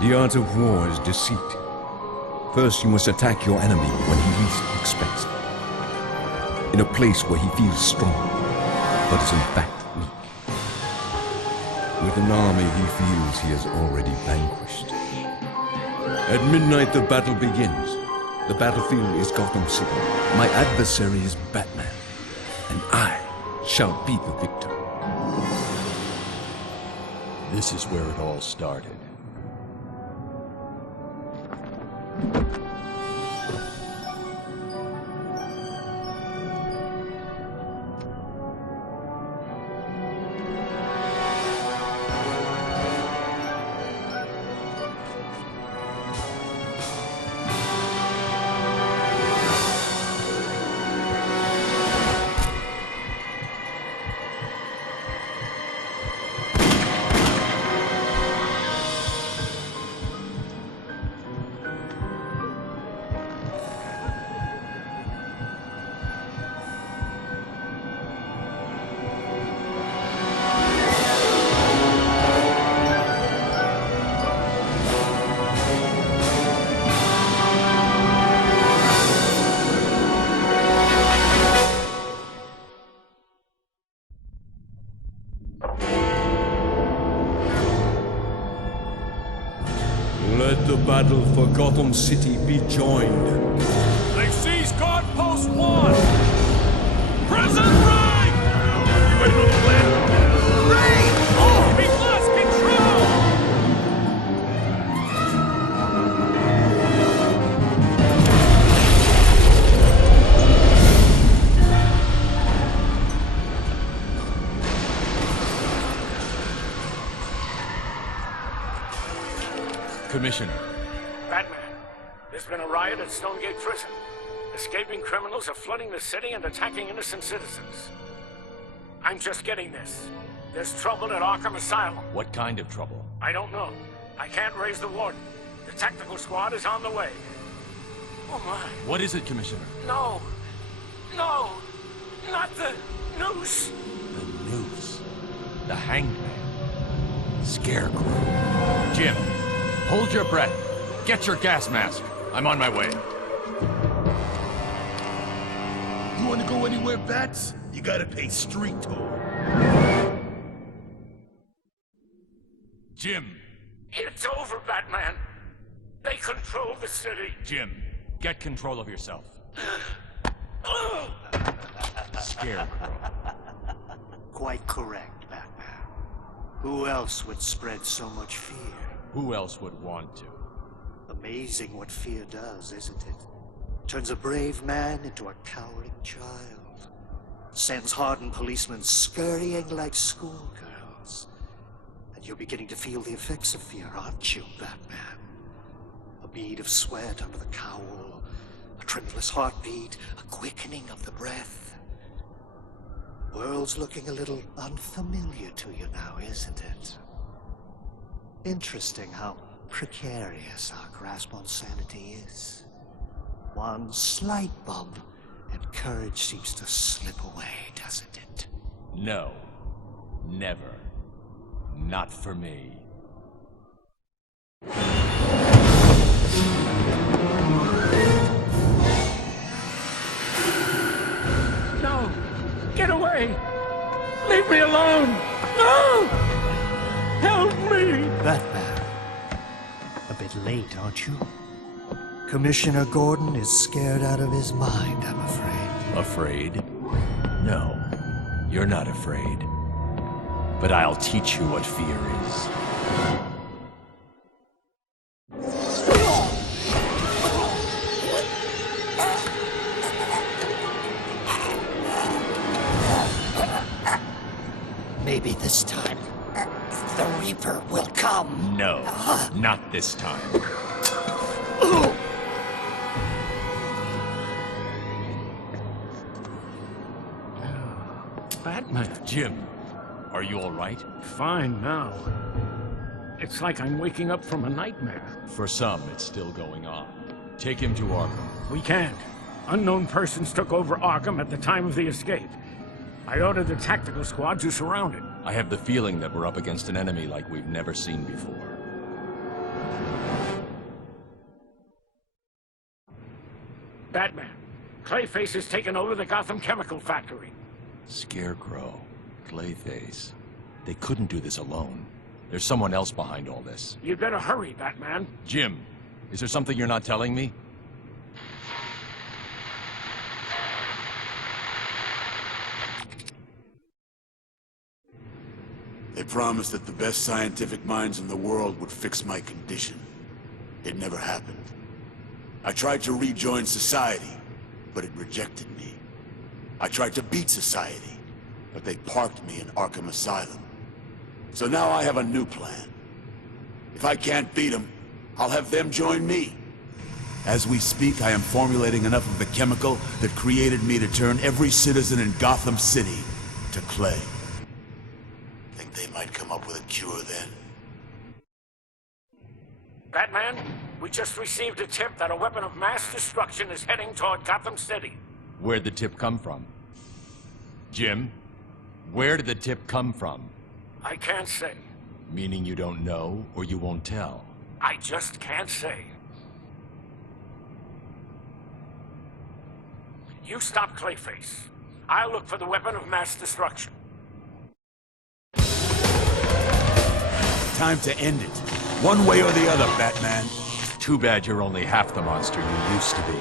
The art of war is deceit. First, you must attack your enemy when he least expects it. In a place where he feels strong, but is in fact weak. With an army he feels he has already vanquished. At midnight the battle begins. The battlefield is Gotham City. My adversary is Batman, and I shall be the victor. This is where it all started. Let the battle for Gotham City be joined. They've seized Guard Post 1! Prison break! You ready for the plan? Break! Oh, we've lost Commissioner. Batman, there's been a riot at Stonegate Prison. Escaping criminals are flooding the city and attacking innocent citizens. I'm just getting this. There's trouble at Arkham Asylum. What kind of trouble? I don't know. I can't raise the warden. The tactical squad is on the way. Oh my. What is it, Commissioner? No. No. Not the noose. The noose. The hanged man. Scarecrow. Jim, hold your breath. Get your gas mask. I'm on my way. You want to go anywhere, Bats? You gotta pay street toll. Jim. It's over, Batman. They control the city. Jim, get control of yourself. Scarecrow. Quite correct, Batman. Who else would spread so much fear? Who else would want to? Amazing what fear does, isn't it? Turns a brave man into a cowering child. Sends hardened policemen scurrying like schoolgirls. And you're beginning to feel the effects of fear, aren't you, Batman? A bead of sweat under the cowl, a tremulous heartbeat, a quickening of the breath. World's looking a little unfamiliar to you now, isn't it? Interesting how precarious our grasp on sanity is. One slight bump, and courage seems to slip away, doesn't it? No. Never. Not for me. No! Get away! Leave me alone! No! Help me! Batman. A bit late, aren't you? Commissioner Gordon is scared out of his mind, I'm afraid. Afraid? No. You're not afraid. But I'll teach you what fear is. Maybe this time, the Reaper will come. No, not this time. Batman. Jim, are you all right? Fine now. It's like I'm waking up from a nightmare. For some, it's still going on. Take him to Arkham. We can't. Unknown persons took over Arkham at the time of the escape. I ordered the tactical squad to surround it. I have the feeling that we're up against an enemy like we've never seen before. Clayface has taken over the Gotham chemical factory. Scarecrow, Clayface. They couldn't do this alone. There's someone else behind all this. You'd better hurry, Batman. Jim, is there something you're not telling me? They promised that the best scientific minds in the world would fix my condition. It never happened. I tried to rejoin society, but it rejected me. I tried to beat society, but they parked me in Arkham Asylum. So now I have a new plan. If I can't beat them, I'll have them join me. As we speak, I am formulating enough of the chemical that created me to turn every citizen in Gotham City to clay. Think they might come up with a cure then? Batman, we just received a tip that a weapon of mass destruction is heading toward Gotham City. Where'd the tip come from? Jim, where did the tip come from? I can't say. Meaning you don't know, or you won't tell? I just can't say. You stop Clayface. I'll look for the weapon of mass destruction. Time to end it. One way or the other, Batman. Too bad you're only half the monster you used to be.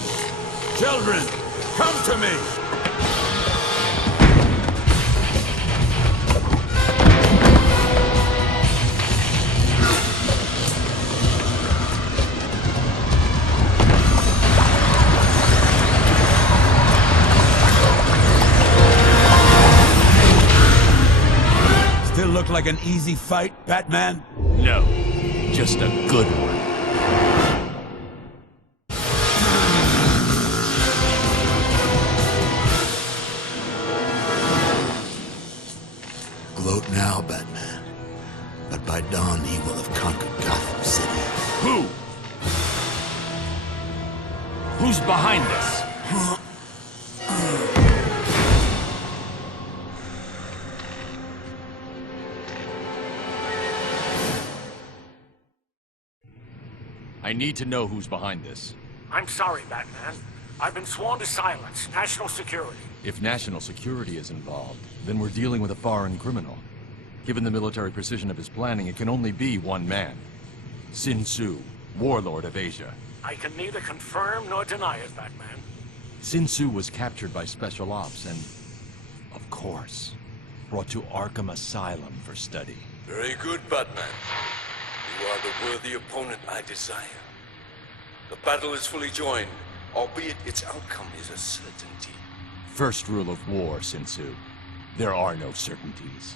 Children, come to me! Still look like an easy fight, Batman? No, just a good one. Gloat now, Batman. But by dawn, he will have conquered Gotham City. Who? Who's behind this? I need to know who's behind this. I'm sorry, Batman. I've been sworn to silence. National security. If national security is involved, then we're dealing with a foreign criminal. Given the military precision of his planning, it can only be one man. Sin Tzu, warlord of Asia. I can neither confirm nor deny it, Batman. Sin Tzu was captured by Special Ops and, of course, brought to Arkham Asylum for study. Very good, Batman. You are the worthy opponent I desire. The battle is fully joined, albeit its outcome is a certainty. First rule of war, Sin Tzu. There are no certainties.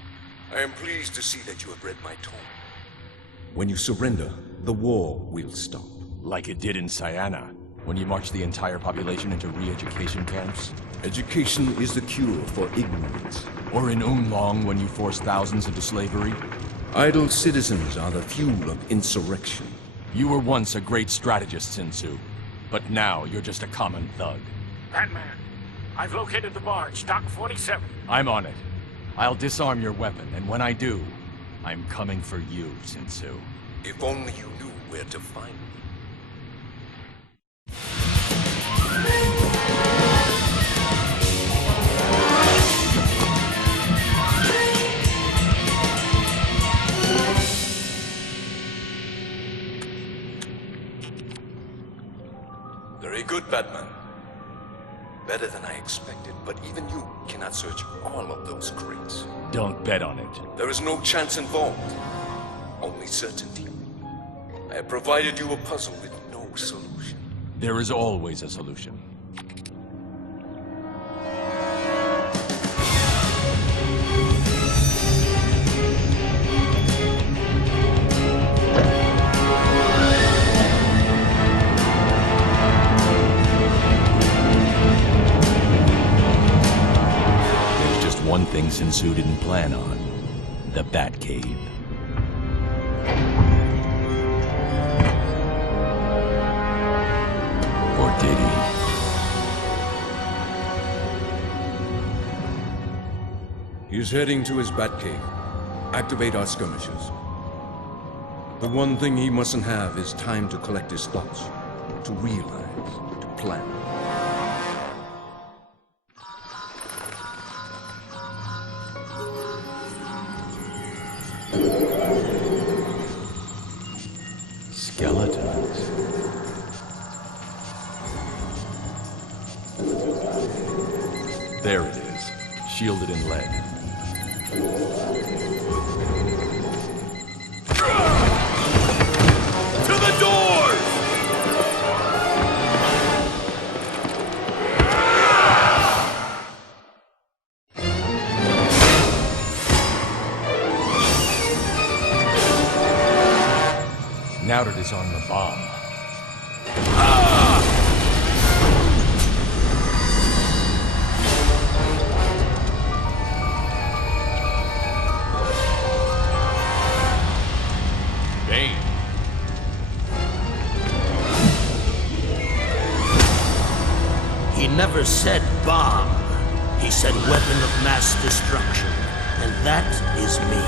I am pleased to see that you have read my tone. When you surrender, the war will stop. Like it did in Siena, when you marched the entire population into re-education camps? Education is the cure for ignorance. Or in Oolong, when you forced thousands into slavery? Idle citizens are the fuel of insurrection. You were once a great strategist, Sin Tzu, but now you're just a common thug. Batman, I've located the barge, Dock 47. I'm on it. I'll disarm your weapon, and when I do, I'm coming for you, Sin Tzu. If only you knew where to find me. Very good, Batman. Better than I expected, but even you cannot search all of those crates. Don't bet on it. There is no chance involved, only certainty. I have provided you a puzzle with no solution. There is always a solution. One thing Sin Tzu didn't plan on. The Batcave. Or did he? He's heading to his Batcave. Activate our skirmishers. The one thing he mustn't have is time to collect his thoughts, to realize, to plan. Skeletons. There it is, shielded in lead. To the doors! Now to disarm the bomb. Bane. He never said bomb. He said weapon of mass destruction. And that is me.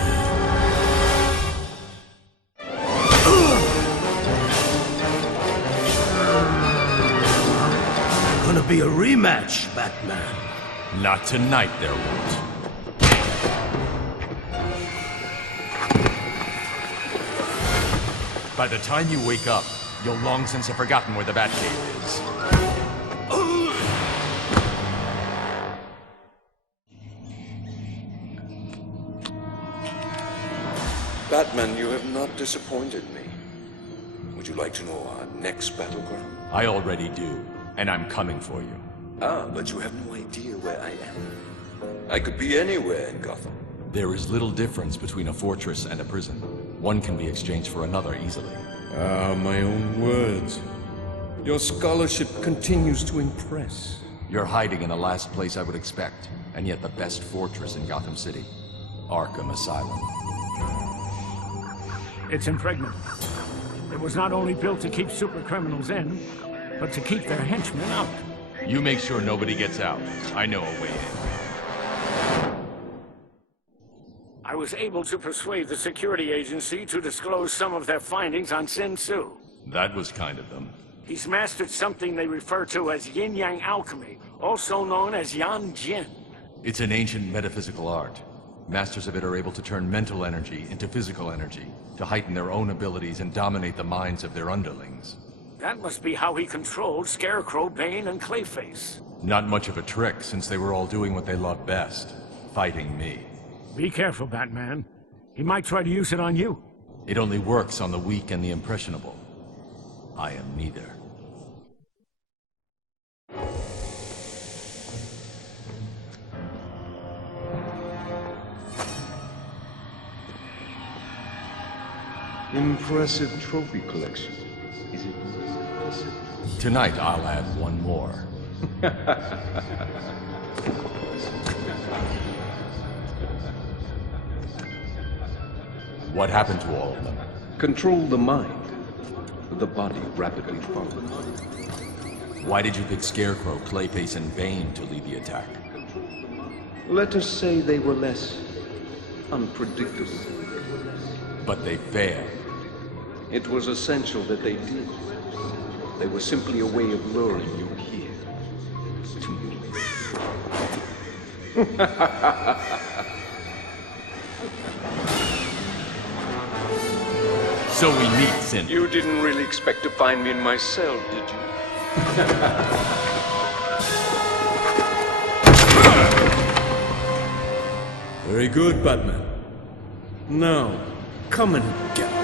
Gonna be a rematch, Batman. Not tonight, there won't. By the time you wake up, you'll long since have forgotten where the Batcave is. Batman, you have not disappointed me. Would you like to know our next battleground? I already do, and I'm coming for you. Ah, but you have no idea where I am. I could be anywhere in Gotham. There is little difference between a fortress and a prison. One can be exchanged for another easily. Ah, my own words. Your scholarship continues to impress. You're hiding in the last place I would expect, and yet the best fortress in Gotham City. Arkham Asylum. It's impregnable. It was not only built to keep super criminals in, but to keep their henchmen out. You make sure nobody gets out. I know a way in. I was able to persuade the security agency to disclose some of their findings on Sin Tzu. That was kind of them. He's mastered something they refer to as yin-yang alchemy, also known as Yan Jin. It's an ancient metaphysical art. Masters of it are able to turn mental energy into physical energy, to heighten their own abilities and dominate the minds of their underlings. That must be how he controlled Scarecrow, Bane, and Clayface. Not much of a trick, since they were all doing what they loved best, fighting me. Be careful, Batman. He might try to use it on you. It only works on the weak and the impressionable. I am neither. Impressive trophy collection. Is it? Tonight, I'll add one more. What happened to all of them? Control the mind. The body rapidly follows. Why did you pick Scarecrow, Clayface, and Bane to lead the attack? Let us say they were less unpredictable. But they failed. It was essential that they did. They were simply a way of luring you here. To me. So we meet, Sin. You didn't really expect to find me in my cell, did you? Very good, Batman. Now, come and get me.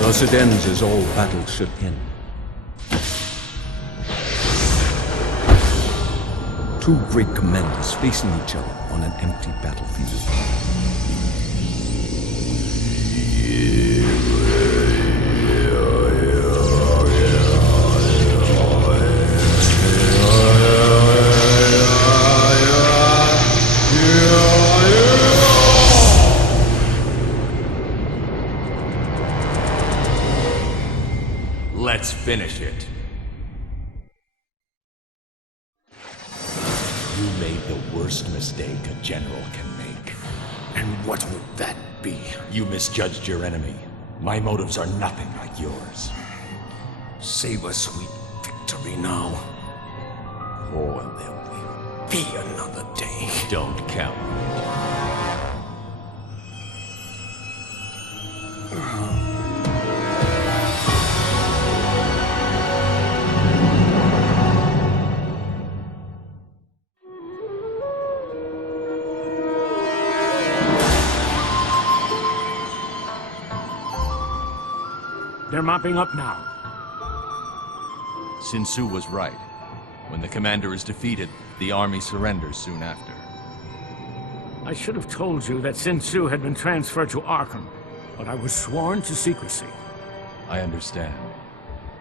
Thus it ends as all battles should end. Two great commanders facing each other on an empty battlefield. Let's finish it. You made the worst mistake a general can make. And what would that be? You misjudged your enemy. My motives are nothing like yours. Save a sweet victory now, or there will be another day. Don't count. They're mopping up now. Sin Tzu was right. When the commander is defeated, the army surrenders soon after. I should have told you that Sin Tzu had been transferred to Arkham, but I was sworn to secrecy. I understand.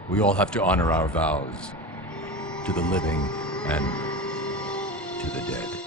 We all have to honor our vows. To the living and to the dead.